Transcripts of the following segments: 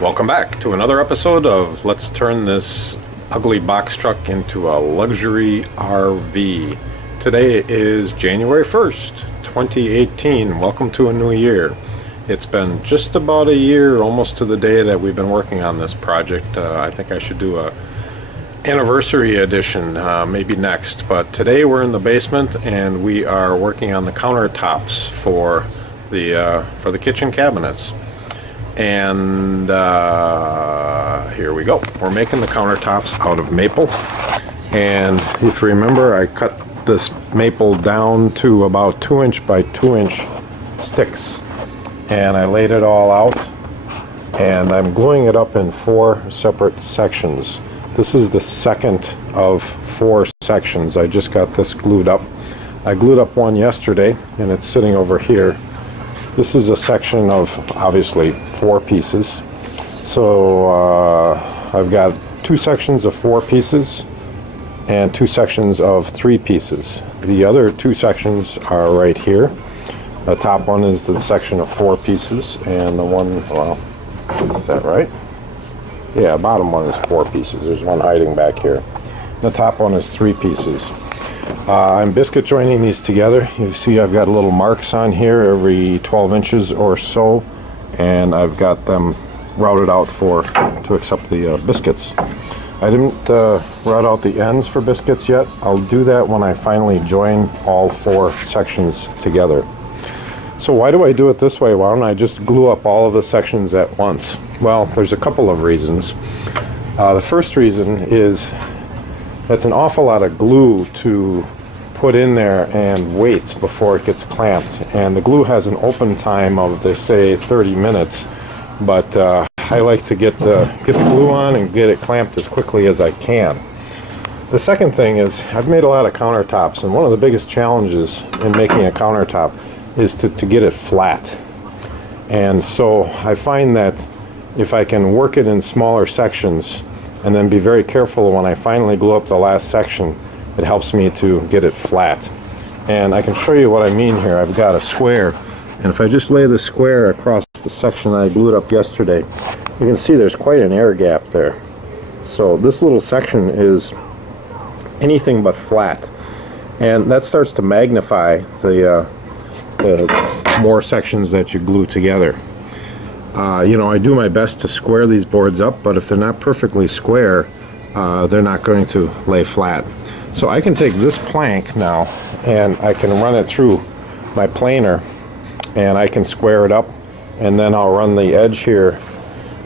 Welcome back to another episode of Let's Turn This Ugly Box Truck into a Luxury RV. Today is January 1st, 2018. Welcome to a new year. It's been just about a year, almost to the day, that we've been working on this project. I think I should do a anniversary edition maybe next, but today we're in the basement and we are working on the countertops for the kitchen cabinets. And here we go. We're making the countertops out of maple, and if you remember, I cut this maple down to about 2" by 2" sticks, and I laid it all out, and I'm gluing it up in 4 separate sections. This is the second of 4 sections. I just got this glued up. I glued up one yesterday, and it's sitting over here. This is a section of, obviously, 4 pieces. So I've got 2 sections of 4 pieces and 2 sections of 3 pieces. The other 2 sections are right here. The top one is the section of 4 pieces, and the one, well, is that right? Yeah, bottom one is 4 pieces. There's one hiding back here. The top one is 3 pieces. I'm biscuit joining these together. You see I've got little marks on here every 12 inches or so, and I've got them routed out to accept the biscuits. I didn't route out the ends for biscuits yet. I'll do that when I finally join all 4 sections together. So why do I do it this way? Why don't I just glue up all of the sections at once? Well, there's a couple of reasons. The first reason is that's an awful lot of glue to put in there and wait before it gets clamped. And the glue has an open time of, they say, 30 minutes. But I like to get the glue on and get it clamped as quickly as I can. The second thing is, I've made a lot of countertops, and one of the biggest challenges in making a countertop is to get it flat. And so I find that if I can work it in smaller sections and then be very careful when I finally glue up the last section, it helps me to get it flat. And I can show you what I mean here. I've got a square, and if I just lay the square across the section I glued up yesterday, you can see there's quite an air gap there. So this little section is anything but flat, and that starts to magnify the more sections that you glue together. You know, I do my best to square these boards up, but if they're not perfectly square, they're not going to lay flat. So I can take this plank now and I can run it through my planer, and I can square it up, and then I'll run the edge here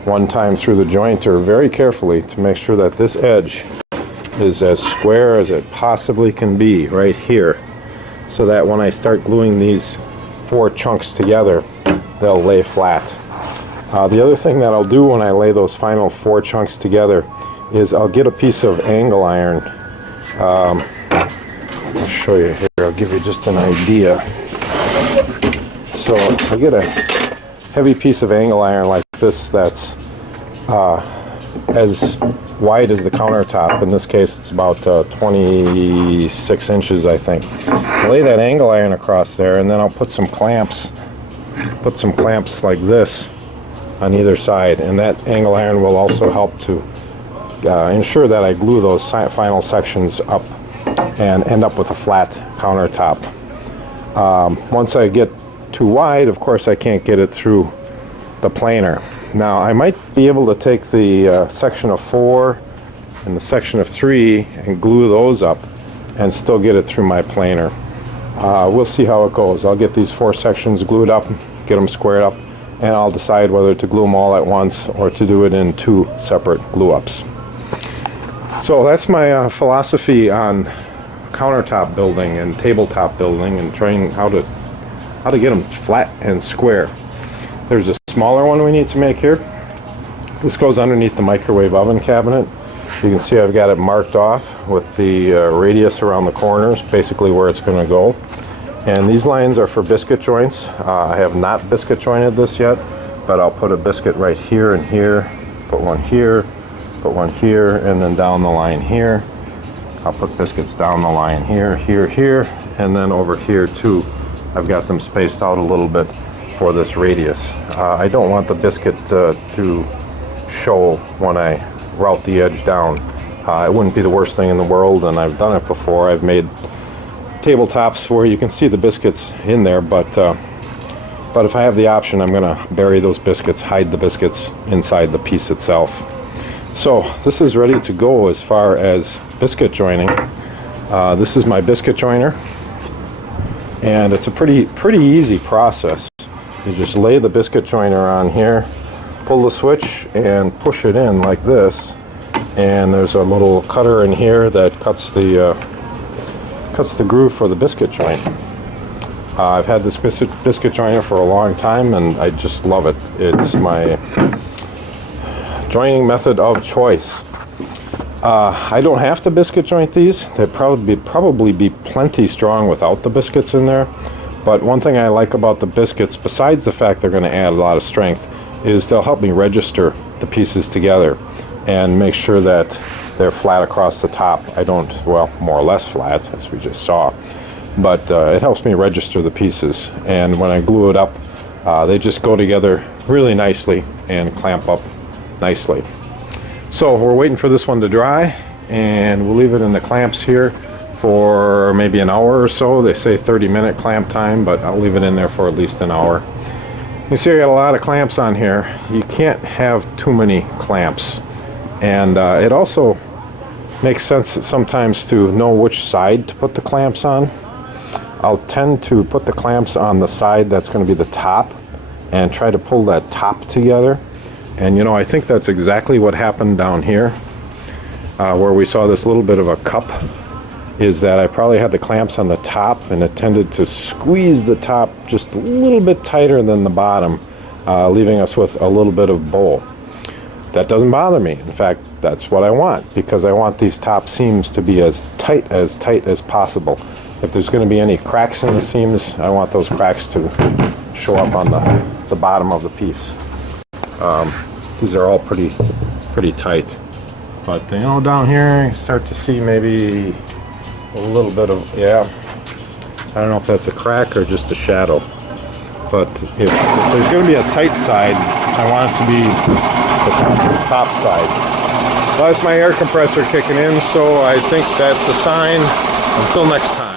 one time through the jointer very carefully to make sure that this edge is as square as it possibly can be right here, so that when I start gluing these 4 chunks together, they'll lay flat. The other thing that I'll do when I lay those final 4 chunks together is I'll get a piece of angle iron. I'll show you here. I'll give you just an idea. So I'll get a heavy piece of angle iron like this that's as wide as the countertop. In this case, it's about 26 inches, I think. I'll lay that angle iron across there, and then I'll put some clamps like this on either side, and that angle iron will also help to ensure that I glue those final sections up and end up with a flat countertop. Once I get too wide, of course I can't get it through the planer. Now I might be able to take the section of 4 and the section of 3 and glue those up and still get it through my planer. We'll see how it goes. I'll get these 4 sections glued up, get them squared up, and I'll decide whether to glue them all at once or to do it in 2 separate glue ups. So that's my philosophy on countertop building and tabletop building, and trying how to get them flat and square. There's a smaller one we need to make here. This goes underneath the microwave oven cabinet. You can see I've got it marked off with the radius around the corners, basically where it's going to go. And these lines are for biscuit joints. I have not biscuit jointed this yet, but I'll put a biscuit right here and here, put one here, put one here, and then down the line here. I'll put biscuits down the line here, here, here, and then over here too. I've got them spaced out a little bit for this radius. I don't want the biscuit to show when I route the edge down. It wouldn't be the worst thing in the world, and I've done it before. I've made tabletops where you can see the biscuits in there, but if I have the option, I'm going to bury those biscuits, hide the biscuits inside the piece itself. So this is ready to go as far as biscuit joining. This is my biscuit joiner, and it's a pretty easy process. You just lay the biscuit joiner on here, pull the switch, and push it in like this. And there's a little cutter in here that cuts the groove for the biscuit joint. I've had this biscuit joiner for a long time, and I just love it. It's my joining method of choice. I don't have to biscuit joint these. They'd probably be plenty strong without the biscuits in there. But one thing I like about the biscuits, besides the fact they're going to add a lot of strength, is they'll help me register the pieces together and make sure that they're flat across the top. Well, more or less flat, as we just saw. But it helps me register the pieces. And when I glue it up, they just go together really nicely and clamp up nicely. So we're waiting for this one to dry, and we'll leave it in the clamps here for maybe an hour or so. They say 30-minute clamp time, but I'll leave it in there for at least an hour. You see I got a lot of clamps on here. You can't have too many clamps. And it also makes sense sometimes to know which side to put the clamps on. I'll tend to put the clamps on the side that's going to be the top and try to pull that top together. And you know, I think that's exactly what happened down here, where we saw this little bit of a cup, is that I probably had the clamps on the top and it tended to squeeze the top just a little bit tighter than the bottom, leaving us with a little bit of bowl. That doesn't bother me. In fact, that's what I want, because I want these top seams to be as tight as possible. If there's going to be any cracks in the seams, I want those cracks to show up on the bottom of the piece. These are all pretty tight. But you know, down here you start to see maybe a little bit of, yeah, I don't know if that's a crack or just a shadow. But if there's going to be a tight side, I want it to be the top side. Well, that's my air compressor kicking in, so I think that's a sign. Until next time.